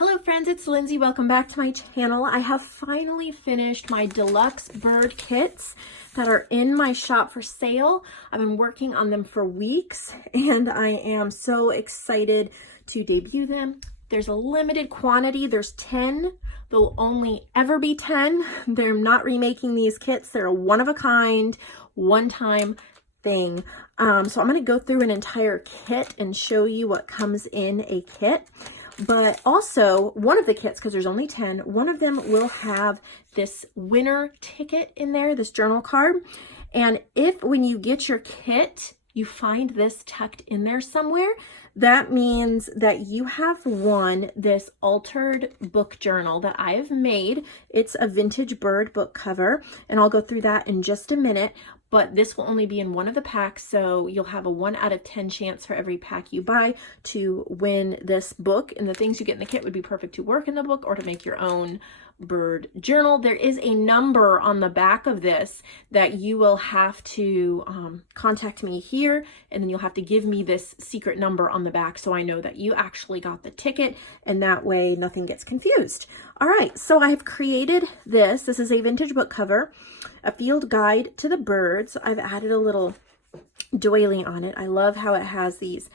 Hello friends, it's Lindsay. Welcome back to my channel. I have finally finished my deluxe bird kits that are in my shop for sale. I've been working on them for weeks and I am so excited to debut them. There's a limited quantity. There's 10. There'll only ever be 10. They're not remaking these kits. They're a one-of-a-kind, one-time thing. So I'm going to go through an entire kit and show you what comes in a kit. But also, one of the kits, because there's only 10, one of them will have this winner ticket in there, this journal card. And if when you get your kit, you find this tucked in there somewhere, that means that you have won this altered book journal that I have made. It's a vintage bird book cover, and I'll go through that in just a minute. But this will only be in one of the packs, so you'll have a 1 out of 10 chance for every pack you buy to win this book. And the things you get in the kit would be perfect to work in the book or to make your own bird journal. There is a number on the back of this that you will have to contact me here, and then you'll have to give me this secret number on the back so I know that you actually got the ticket, and that way nothing gets confused. All right, so I've created this. This is a vintage book cover, a field guide to the birds. I've added a little doily on it. I love how it has these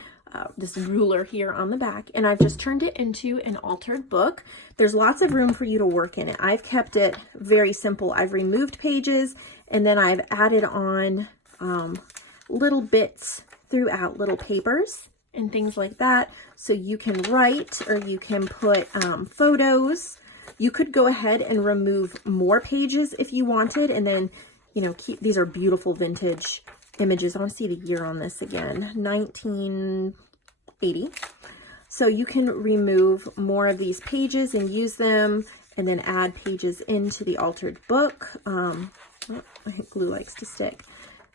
this ruler here on the back, and I've just turned it into an altered book. There's lots of room for you to work in it. I've kept it very simple. I've removed pages, and then I've added on little bits throughout, little papers and things like that, so you can write or you can put photos. You could go ahead and remove more pages if you wanted, and then, you know, keep, these are beautiful vintage images. I want to see the year on this again, 1980. So you can remove more of these pages and use them, and then add pages into the altered book. I think glue likes to stick.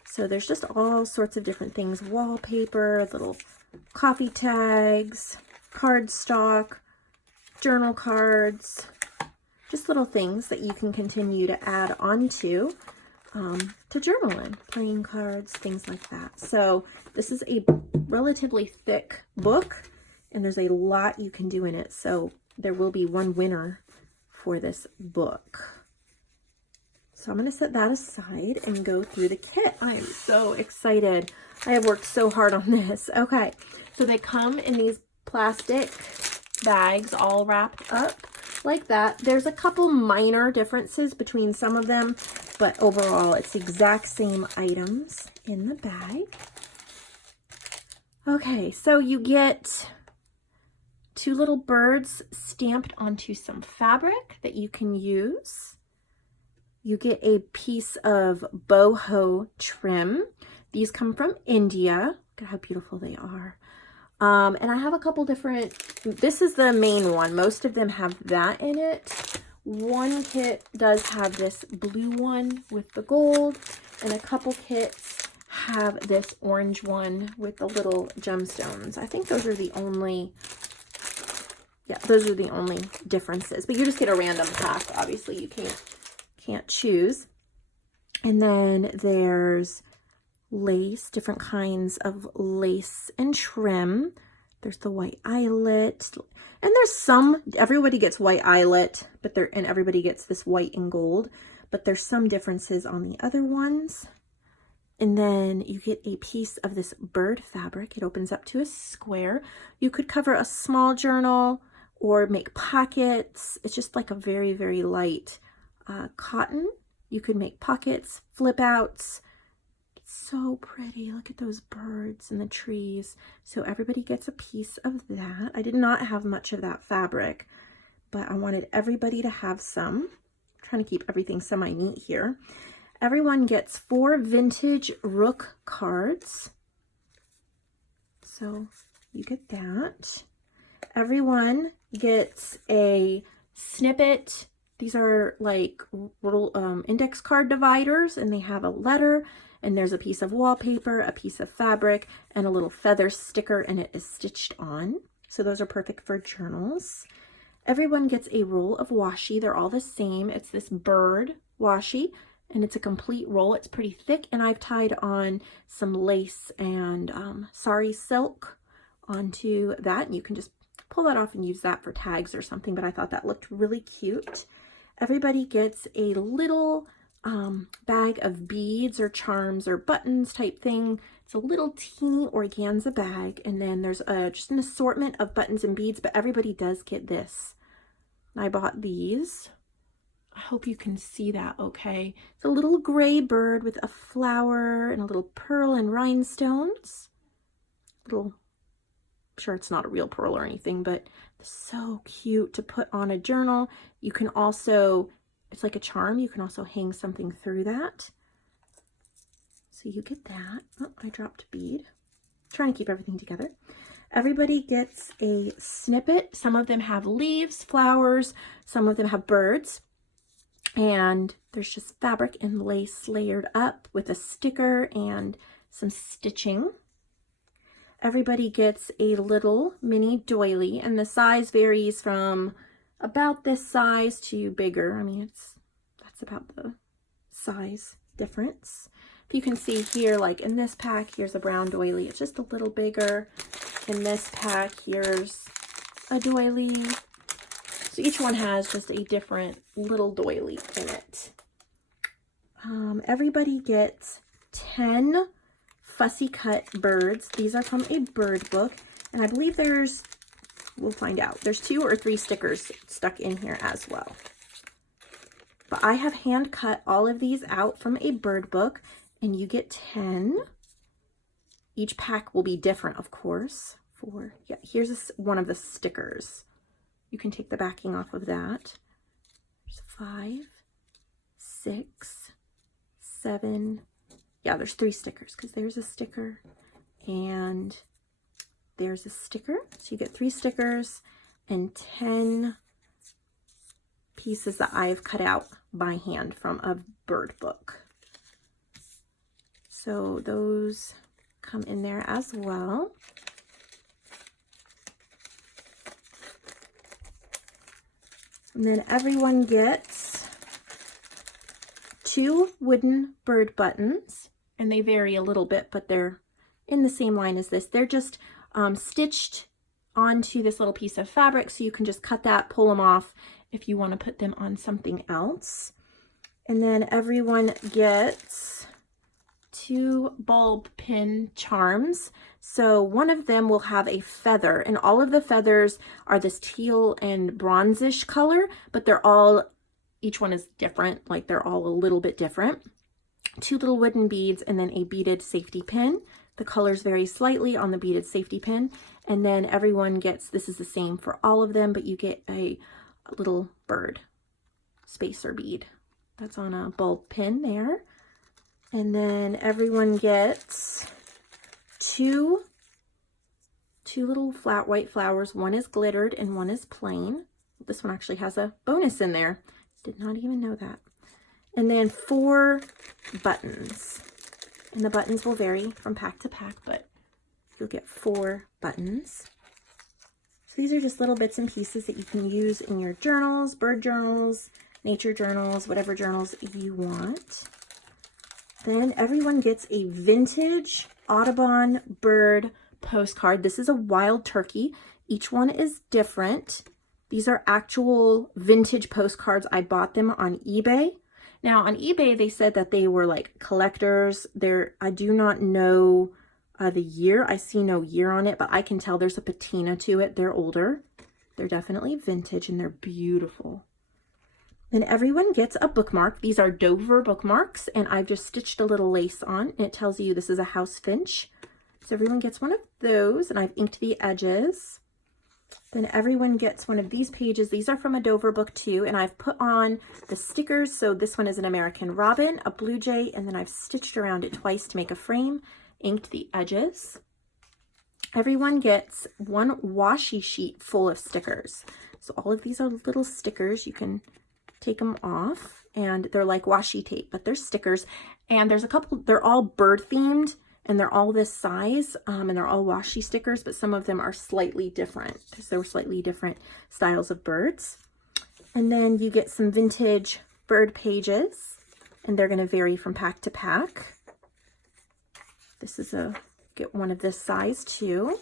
So there's just all sorts of different things, wallpaper, little coffee tags, cardstock, journal cards, just little things that you can continue to add onto to journal in, playing cards, things like that. So this is a relatively thick book, and there's a lot you can do in it. So there will be one winner for this book. So I'm going to set that aside and go through the kit. I am so excited. I have worked so hard on this. Okay, so they come in these plastic bags all wrapped up like that. There's a couple minor differences between some of them, but overall it's the exact same items in the bag. Okay, so you get 2 little birds stamped onto some fabric that you can use. You get a piece of boho trim. These come from India. Look at how beautiful they are. And I have a couple different, this is the main one. Most of them have that in it. One kit does have this blue one with the gold, and a couple kits have this orange one with the little gemstones. I think those are the only, yeah, those are the only differences. But you just get a random pack. Obviously, you can't choose. And then there's lace, different kinds of lace and trim. There's the white eyelet, and there's some, everybody gets white eyelet, but and everybody gets this white and gold, but there's some differences on the other ones. And then you get a piece of this bird fabric. It opens up to a square. You could cover a small journal or make pockets. It's just like a very, very light cotton. You could make pockets, flip outs. So pretty. Look at those birds and the trees. So everybody gets a piece of that. I did not have much of that fabric, but I wanted everybody to have some. I'm trying to keep everything semi-neat here. Everyone gets 4 vintage rook cards. So you get that. Everyone gets a snippet. These are like little index card dividers, and they have a letter, and there's a piece of wallpaper, a piece of fabric, and a little feather sticker, and it is stitched on. So those are perfect for journals. Everyone gets a roll of washi. They're all the same. It's this bird washi, and it's a complete roll. It's pretty thick, and I've tied on some lace and sari silk onto that, and you can just pull that off and use that for tags or something, but I thought that looked really cute. Everybody gets a little bag of beads or charms or buttons type thing. It's a little teeny organza bag, and then there's just an assortment of buttons and beads, but everybody does get this. I bought these. I hope you can see that okay. It's a little gray bird with a flower and a little pearl and rhinestones. I'm sure it's not a real pearl or anything, but so cute to put on a journal. You can also, it's like a charm, you can also hang something through that. So you get that. Oh, I dropped a bead. I'm trying to keep everything together. Everybody gets a snippet. Some of them have leaves, flowers, some of them have birds. And there's just fabric and lace layered up with a sticker and some stitching. Everybody gets a little mini doily, and the size varies from about this size to bigger. I mean, that's about the size difference. If you can see here, like in this pack, here's a brown doily. It's just a little bigger. In this pack, here's a doily. So each one has just a different little doily in it. Everybody gets 10 fussy cut birds. These are from a bird book, and I believe we'll find out. There's 2 or 3 stickers stuck in here as well. But I have hand cut all of these out from a bird book, and you get 10. Each pack will be different, of course. Yeah, here's one of the stickers. You can take the backing off of that. There's 5, 6, 7. Yeah, there's 3 stickers because there's a sticker and there's a sticker. So you get 3 stickers and 10 pieces that I've cut out by hand from a bird book. So those come in there as well. And then everyone gets 2 wooden bird buttons, and they vary a little bit, but they're in the same line as this. They're just stitched onto this little piece of fabric, so you can just cut that, pull them off if you want to put them on something else. And then everyone gets 2 bulb pin charms. So one of them will have a feather, and all of the feathers are this teal and bronzish color, but each one is different, like they're all a little bit different. 2 little wooden beads and then a beaded safety pin. The colors vary slightly on the beaded safety pin. And then everyone gets, this is the same for all of them, but you get a little bird spacer bead. That's on a bulb pin there. And then everyone gets 2 little flat white flowers. One is glittered and one is plain. This one actually has a bonus in there. Did not even know that. And then 4 buttons. And the buttons will vary from pack to pack, but you'll get 4 buttons. So these are just little bits and pieces that you can use in your journals, bird journals, nature journals, whatever journals you want. Then everyone gets a vintage Audubon bird postcard. This is a wild turkey. Each one is different. These are actual vintage postcards. I bought them on eBay. Now on eBay, they said that they were like collectors. I do not know the year. I see no year on it, but I can tell there's a patina to it. They're older. They're definitely vintage and they're beautiful. Then everyone gets a bookmark. These are Dover bookmarks, and I've just stitched a little lace on, and it tells you this is a house finch. So everyone gets one of those, and I've inked the edges. Then everyone gets one of these pages. These are from a Dover book too, and I've put on the stickers. So this one is an American robin, a blue jay, and then I've stitched around it twice to make a frame, inked the edges. Everyone gets 1 washi sheet full of stickers. So all of these are little stickers. You can take them off, and they're like washi tape, but they're stickers. And there's a couple, they're all bird themed, and they're all this size, and they're all washi stickers, but some of them are slightly different because there were slightly different styles of birds. And then you get some vintage bird pages, and they're going to vary from pack to pack. This is get one of this size too.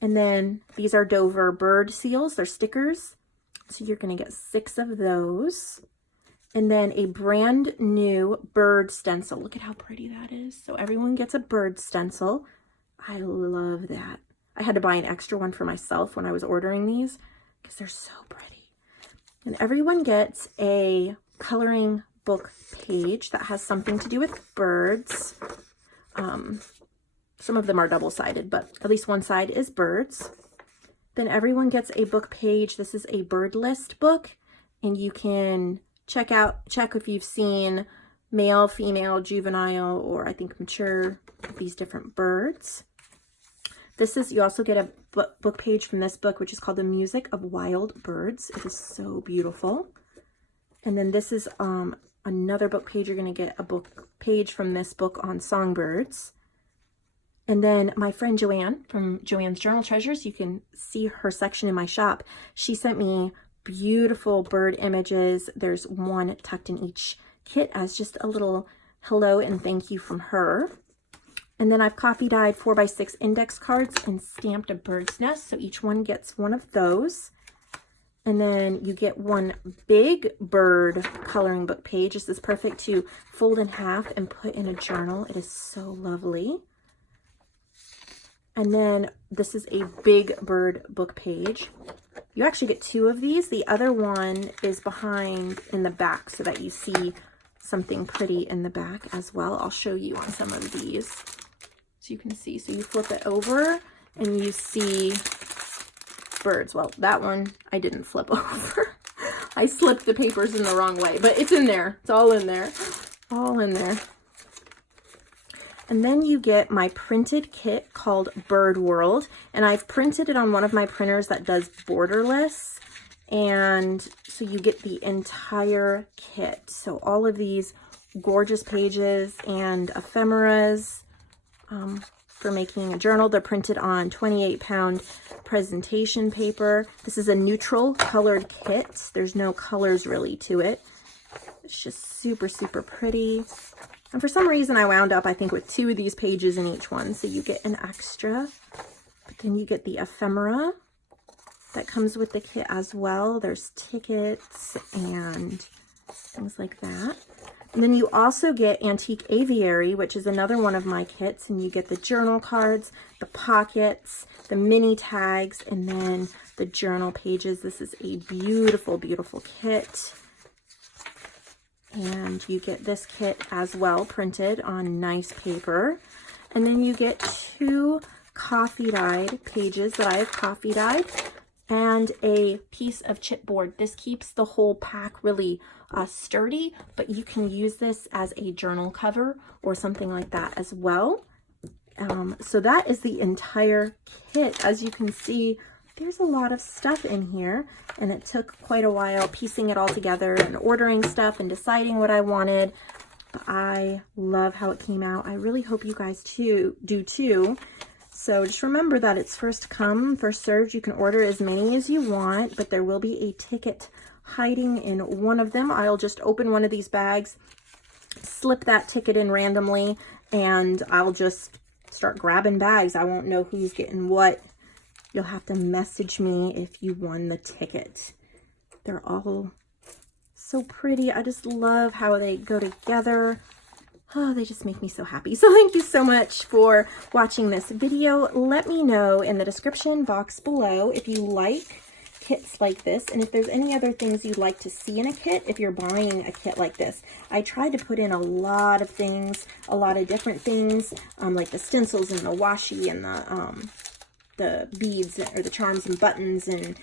And then these are Dover bird seals. They're stickers. So you're going to get 6 of those. And then a brand new bird stencil. Look at how pretty that is. So everyone gets a bird stencil. I love that. I had to buy an extra one for myself when I was ordering these because they're so pretty. And everyone gets a coloring book page that has something to do with birds. Some of them are double-sided, but at least one side is birds. Then everyone gets a book page. This is a bird list book, and you can check if you've seen male, female, juvenile, or I think mature, these different birds. You also get a book page from this book, which is called The Music of Wild Birds. It is so beautiful. And then this is another book page. You're going to get a book page from this book on songbirds. And then my friend JoAnn from JoAnn's Journal Treasures, you can see her section in my shop. She sent me beautiful bird images. There's one tucked in each kit as just a little hello and thank you from her. And then I've copy dyed 4x6 index cards and stamped a bird's nest. So each one gets one of those. And then you get one big bird coloring book page. This is perfect to fold in half and put in a journal. It is so lovely. And then this is a big bird book page. You actually get 2 of these. The other one is behind in the back so that you see something pretty in the back as well. I'll show you on some of these so you can see. So you flip it over and you see birds. Well, that one I didn't flip over. I slipped the papers in the wrong way, but it's in there. It's all in there. All in there. And then you get my printed kit called Bird World, and I've printed it on one of my printers that does borderless, and so you get the entire kit. So all of these gorgeous pages and ephemeras for making a journal. They're printed on 28-pound presentation paper. This is a neutral colored kit. There's no colors really to it. It's just super, super pretty. And for some reason I wound up, I think, with 2 of these pages in each one. So you get an extra, but then you get the ephemera that comes with the kit as well. There's tickets and things like that. And then you also get Antique Aviary, which is another one of my kits. And you get the journal cards, the pockets, the mini tags, and then the journal pages. This is a beautiful, beautiful kit. And you get this kit as well, printed on nice paper. And then you get 2 coffee dyed pages that I have coffee dyed and a piece of chipboard. This keeps the whole pack really sturdy, but you can use this as a journal cover or something like that as well. So that is the entire kit. As you can see, there's a lot of stuff in here, and it took quite a while piecing it all together and ordering stuff and deciding what I wanted. But I love how it came out. I really hope you guys do too. So just remember that it's first come, first served. You can order as many as you want, but there will be a ticket hiding in one of them. I'll just open one of these bags, slip that ticket in randomly, and I'll just start grabbing bags. I won't know who's getting what. You'll have to message me if you won the ticket. They're all so pretty. I just love how they go together. Oh, they just make me so happy. So thank you so much for watching this video. Let me know in the description box below if you like kits like this, and if there's any other things you'd like to see in a kit if you're buying a kit like this. I tried to put in a lot of things, a lot of different things, like the stencils and the washi and the beads or the charms and buttons, and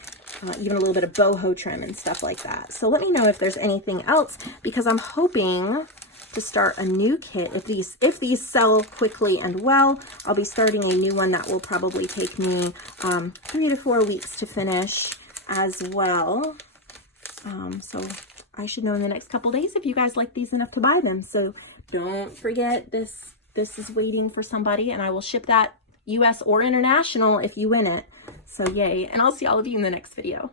even a little bit of boho trim and stuff like that. So let me know if there's anything else, because I'm hoping to start a new kit. If these sell quickly and well, I'll be starting a new one that will probably take me 3 to 4 weeks to finish as well. So I should know in the next couple days if you guys like these enough to buy them. So don't forget, this is waiting for somebody, and I will ship that US or international if you win it. So yay, and I'll see all of you in the next video.